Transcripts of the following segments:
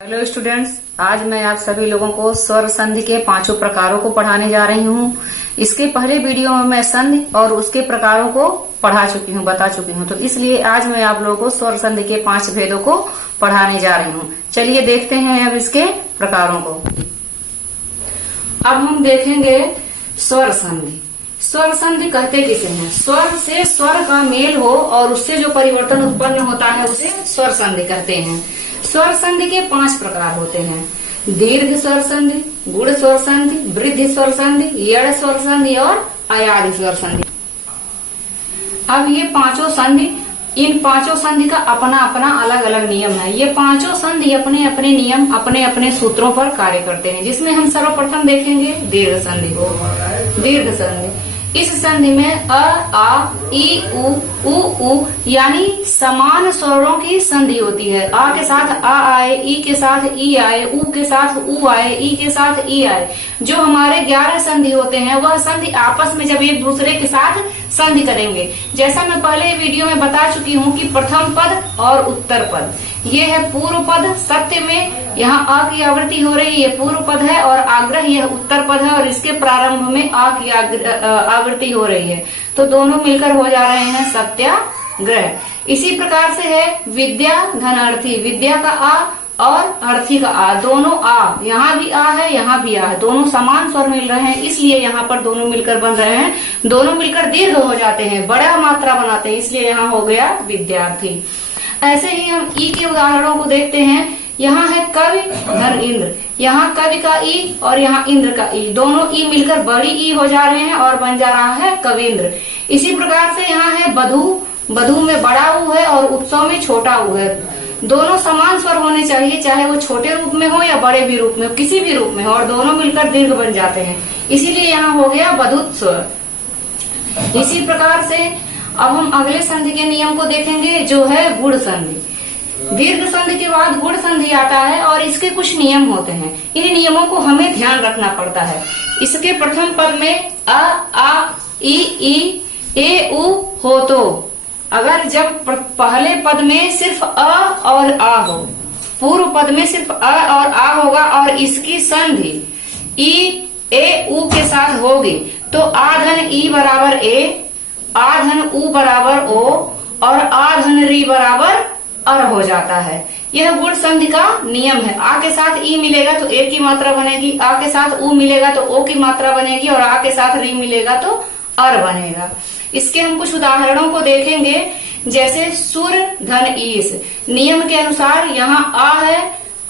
Hello students, आज मैं आप सभी लोगों को स्वर संधि के पांचों प्रकारों को पढ़ाने जा रही हूँ। इसके पहले वीडियो में मैं संधि और उसके प्रकारों को पढ़ा चुकी हूँ, बता चुकी हूँ, तो इसलिए आज मैं आप लोगों को स्वर संधि के 5 भेदों को पढ़ाने जा रही हूँ। चलिए देखते हैं अब इसके प्रकारों को। अब हम देखेंगे स्वर संधि। स्वर संधि कहते किसे हैं? स्वर से स्वर का मेल हो और उससे जो परिवर्तन उत्पन्न होता है उसे स्वर संधि कहते हैं। स्वर संधि के 5 प्रकार होते हैं: दीर्घ स्वर संधि, गुण स्वर संधि, वृद्धि स्वर संधि, यड़ स्वर संधि और अयादि स्वर संधि। अब ये पांचों संधि, इन पांचों संधि का अपना अपना अलग अलग नियम है। ये पांचों संधि अपने अपने नियम, अपने अपने सूत्रों पर कार्य करते हैं, जिसमें हम सर्वप्रथम देखेंगे दीर्घ संधि को। दीर्घ संधि, इस संधि में अ, आ, ई, उ यानी समान स्वरों की संधि होती है। आ के साथ आ आए, ई के साथ ई आए, उ के साथ उ आए, ई के साथ ई आए। जो हमारे 11 संधि होते हैं वह संधि आपस में जब एक दूसरे के साथ संधि करेंगे, जैसा मैं पहले वीडियो में बता चुकी हूँ कि प्रथम पद और उत्तर पद, ये है पूर्व पद। सत्य में यहाँ आ की आवृत्ति हो रही है, ये पूर्व पद है, और आग्रह यह उत्तर पद है, और इसके प्रारंभ में आ की आवृत्ति हो रही है, तो दोनों मिलकर हो जा रहे हैं सत्याग्रह। इसी प्रकार से है विद्या धन अर्थी, विद्या का आ और अर्थी का आ, दोनों आ, यहाँ भी आ है, यहाँ भी आ है, दोनों समान स्वर मिल रहे हैं, इसलिए यहाँ पर दोनों मिलकर बन रहे हैं, दोनों मिलकर दीर्घ हो जाते हैं, बड़ा मात्रा बनाते हैं, इसलिए यहाँ हो गया विद्यार्थी। ऐसे ही हम ई के उदाहरणों को देखते हैं। यहाँ है कवि धन इंद्र, यहाँ कवि का ई और यहाँ इंद्र का ई, दोनों ई मिलकर बड़ी ई हो जा रहे हैं और बन जा रहा है कविंद्र। इसी प्रकार से यहाँ है बधू, बधू में बड़ा ऊ है और उत्सव में छोटा ऊ है, दोनों समान स्वर होने चाहिए, चाहे वो छोटे रूप में हो या बड़े भी रूप में हो, किसी भी रूप में हो, और दोनों मिलकर दीर्घ बन जाते हैं, इसीलिए यहाँ हो गया बधुत स्वर। इसी प्रकार से अब हम अगले संधि के नियम को देखेंगे, जो है गुण संधि। दीर्घ संधि के बाद गुण संधि आता है और इसके कुछ नियम होते हैं। इन नियमों को हमें ध्यान रखना पड़ता है। इसके प्रथम पद में अ, आ, ई, ए, उ हो, तो अगर जब पहले पद में सिर्फ अ और आ हो, पूर्व पद में सिर्फ अ और आ होगा और इसकी संधि ई, ए, उ के साथ होगी, तो आ धन ई बराबर ए, आ धन उ बराबर ओ और आ धन री बराबर अर हो जाता है। यह गुण संधि का नियम है। आ के साथ ई मिलेगा तो ए की मात्रा बनेगी, आ के साथ उ मिलेगा तो ओ की मात्रा बनेगी, और आ के साथ री मिलेगा तो अर बनेगा। इसके हम कुछ उदाहरणों को देखेंगे, जैसे सुर धन ईस। नियम के अनुसार यहाँ आ है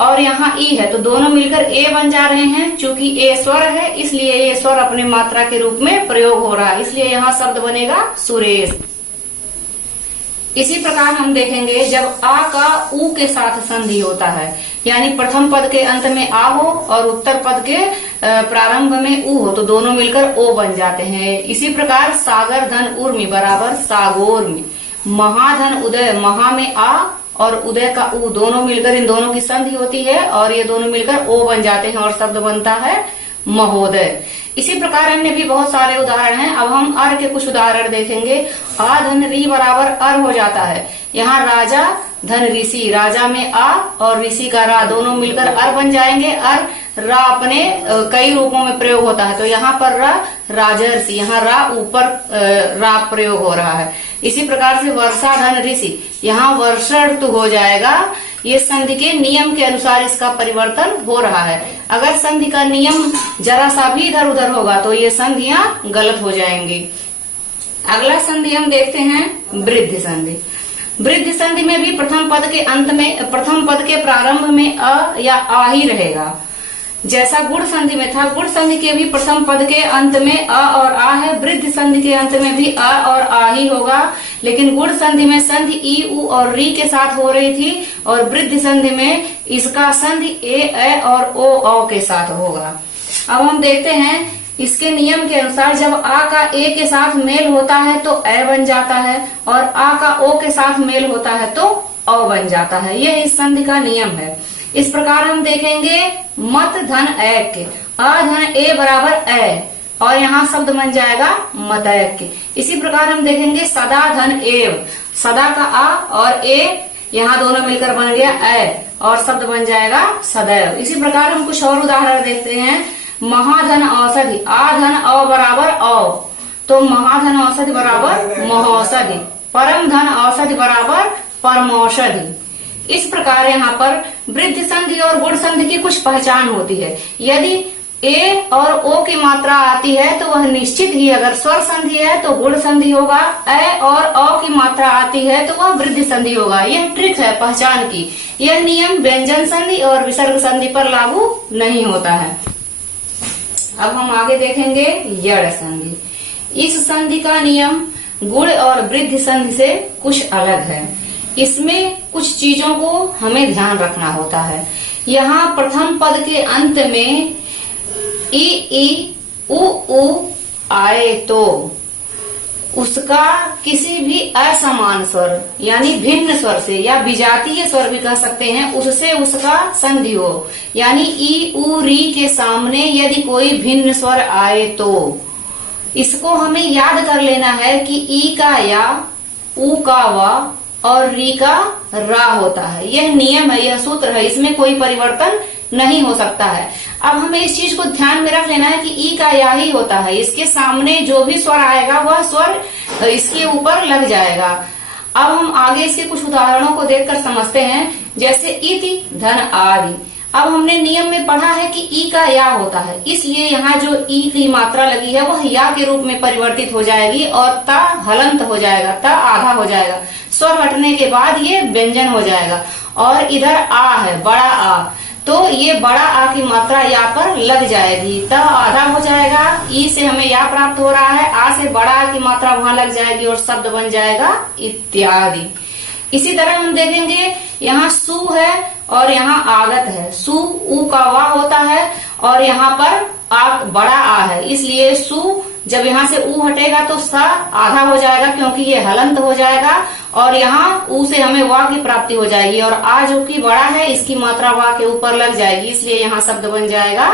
और यहाँ ई है, तो दोनों मिलकर ए बन जा रहे हैं। चूंकि ए स्वर है इसलिए ये स्वर अपने मात्रा के रूप में प्रयोग हो रहा है, इसलिए यहाँ शब्द बनेगा सुरेश। इसी प्रकार हम देखेंगे जब आ का उ के साथ संधि होता है, यानी प्रथम पद के अंत में आ हो और उत्तर पद के प्रारंभ में उ हो, तो दोनों मिलकर ओ बन जाते हैं। इसी प्रकार सागर धन उर्मी बराबर सागोर्मी। महाधन उदय, महा में आ और उदय का उ, दोनों मिलकर इन दोनों की संधि होती है और ये दोनों मिलकर ओ बन जाते हैं और शब्द बनता है महोदय। इसी प्रकार अन्य भी बहुत सारे उदाहरण हैं। अब हम अर के कुछ उदाहरण देखेंगे। आ धन री बराबर अर हो जाता है। यहाँ राजा धन ऋषि, राजा में आ और ऋषि का रा, दोनों मिलकर अर बन जाएंगे। अर रा अपने कई रूपों में प्रयोग होता है, तो यहाँ पर रा राजर्षि, यहाँ रा ऊपर रा प्रयोग हो रहा है। इसी प्रकार से वर्षा धन ऋषि, यहाँ वर्षा ऋतु हो जाएगा। ये संधि के नियम के अनुसार इसका परिवर्तन हो रहा है। अगर संधि का नियम जरा सा भी इधर उधर होगा तो ये संधियां गलत हो जाएंगी। अगला संधि हम देखते हैं वृद्धि संधि। वृद्धि संधि में भी प्रथम पद के अंत में, प्रथम पद के प्रारंभ में अ या आ ही रहेगा, जैसा गुण संधि में था। गुण संधि के भी प्रथम पद के अंत में अ और आ है, वृद्धि संधि के अंत में भी अ और आ ही होगा, लेकिन गुण संधि में संधि ई, उ और री के साथ हो रही थी, और वृद्धि संधि में इसका संधि ए और ओ के साथ होगा। अब हम देखते हैं इसके नियम के अनुसार, जब आ का ए के साथ मेल होता है तो ए बन जाता है, और आ का ओ के साथ मेल होता है तो औ बन जाता है। यह इस संधि का नियम है। इस प्रकार हम देखेंगे मत धन एक, अ धन ए बराबर ए, और यहाँ शब्द बन जाएगा मतैक। इसी प्रकार हम देखेंगे सदा धन एव, सदा का आ और ए यहाँ दोनों मिलकर बन गया अ और शब्द बन जाएगा सदैव। इसी प्रकार हम कुछ और उदाहरण देखते हैं। महाधन औषधि, आ धन औ बराबर औ, तो महाधन औषधि बराबर महौषधि। परम धन औषधि बराबर परमौषधि। इस प्रकार यहाँ पर वृद्धि संधि और गुण संधि की कुछ पहचान होती है। यदि ए और ओ की मात्रा आती है तो वह निश्चित ही, अगर स्वर संधि है तो गुण संधि होगा, ए और अ की मात्रा आती है तो वह वृद्धि संधि होगा। यह ट्रिक है पहचान की। यह नियम व्यंजन संधि और विसर्ग संधि पर लागू नहीं होता है। अब हम आगे देखेंगे यड़ संधि। इस संधि का नियम गुण और वृद्धि संधि से कुछ अलग है। इसमें कुछ चीजों को हमें ध्यान रखना होता है। यहाँ प्रथम पद के अंत में ई उ आए तो उसका किसी भी असमान स्वर यानी भिन्न स्वर से या विजातीय स्वर भी कह सकते हैं, उससे उसका संधि हो। यानी ई उ री के सामने यदि कोई भिन्न स्वर आए तो इसको हमें याद कर लेना है कि ई का या, उ का वा और री का रा होता है। यह नियम है, यह सूत्र है, इसमें कोई परिवर्तन नहीं हो सकता है। अब हमें इस चीज को ध्यान में रख लेना है कि ई का या ही होता है, इसके सामने जो भी स्वर आएगा वह स्वर इसके ऊपर लग जाएगा। अब हम आगे इसके कुछ उदाहरणों को देखकर समझते हैं, जैसे इति धन आदि। अब हमने नियम में पढ़ा है कि ई का या होता है, इसलिए यहाँ जो ई की मात्रा लगी है वह या के रूप में परिवर्तित हो जाएगी और ता हलंत हो जाएगा, ता आधा हो जाएगा। स्वर हटने के बाद ये व्यंजन हो जाएगा। और इधर आ है, बड़ा आ, तो ये बड़ा आ की मात्रा या पर लग जाएगी, ता आधा हो जाएगा। ई से हमें या प्राप्त हो रहा है, आ से बड़ा आ की मात्रा वहां लग जाएगी और शब्द बन जाएगा इत्यादि। इसी तरह हम देखेंगे यहाँ सु है और यहाँ आगत है। सु उ का वा होता है और यहाँ पर आ बड़ा आ है, इसलिए सु जब यहाँ से उ हटेगा तो सा आधा हो जाएगा क्योंकि ये हलंत हो जाएगा और यहाँ उ से हमें वा की प्राप्ति हो जाएगी और आ जो कि बड़ा है इसकी मात्रा वा के ऊपर लग जाएगी, इसलिए यहाँ शब्द बन जाएगा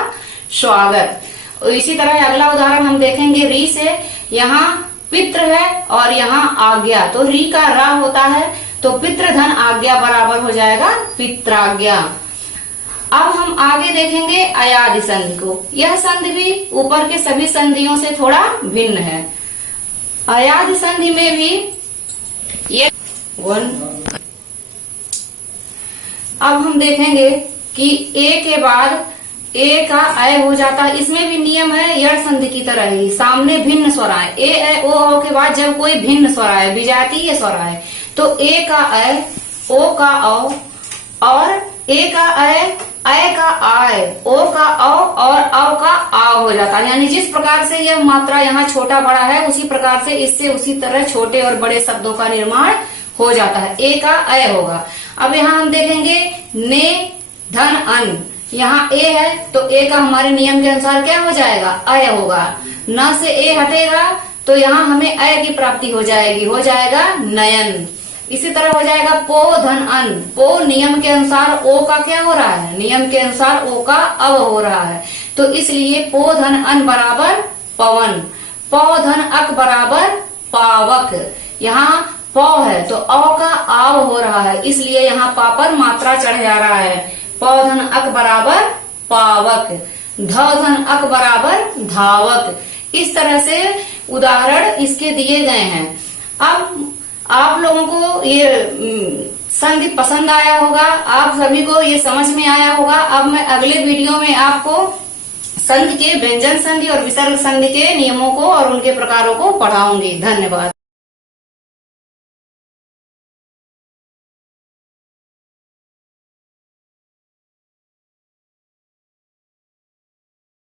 स्वागत। इसी तरह अगला उदाहरण हम देखेंगे री से। यहाँ पितृ है और यहाँ आज्ञा, तो री का रा होता है तो पितृ धन आज्ञा बराबर हो जाएगा पित्राज्ञा। अब हम आगे देखेंगे अयादि संधि को। यह संधि भी ऊपर के सभी संधियों से थोड़ा भिन्न है। अयादि संधि में भी ये अब हम देखेंगे कि ए के बाद ए का अय हो जाता है। इसमें भी नियम है यड़ संधि की तरह ही, सामने भिन्न स्वर आए। ए अय ओ के बाद जब कोई भिन्न स्वर आए, विजातीय स्वर आए, तो ए का अय, ओ का औ और ए का अय का आय, ओ का औ और औ का आ हो जाता है। यानी जिस प्रकार से यह मात्रा यहाँ छोटा बड़ा है उसी प्रकार से इससे उसी तरह छोटे और बड़े शब्दों का निर्माण हो जाता है। ए का अय होगा। अब यहाँ हम देखेंगे ने धन अन। यहाँ ए है तो ए का हमारे नियम के अनुसार क्या हो जाएगा, अय होगा। न से ए हटेगा तो यहाँ हमें अय की प्राप्ति हो जाएगी, हो जाएगा नयन। इसी तरह हो जाएगा पो धन अन। पो नियम के अनुसार ओ का क्या हो रहा है, नियम के अनुसार ओ का अव हो रहा है, तो इसलिए पो धन अन बराबर पवन। पौ धन अक बराबर पावक। यहाँ पौ है तो औ का आव हो रहा है, इसलिए यहाँ पा पर मात्रा चढ़ जा रहा है। पौ धन अक बराबर पावक। ध धन अक बराबर धावक। इस तरह से उदाहरण इसके दिए गए हैं। अब आप लोगों को ये संधि पसंद आया होगा, आप सभी को ये समझ में आया होगा। अब मैं अगले वीडियो में आपको संधि के व्यंजन संधि और विसर्ग संधि के नियमों को और उनके प्रकारों को पढ़ाऊंगी। धन्यवाद।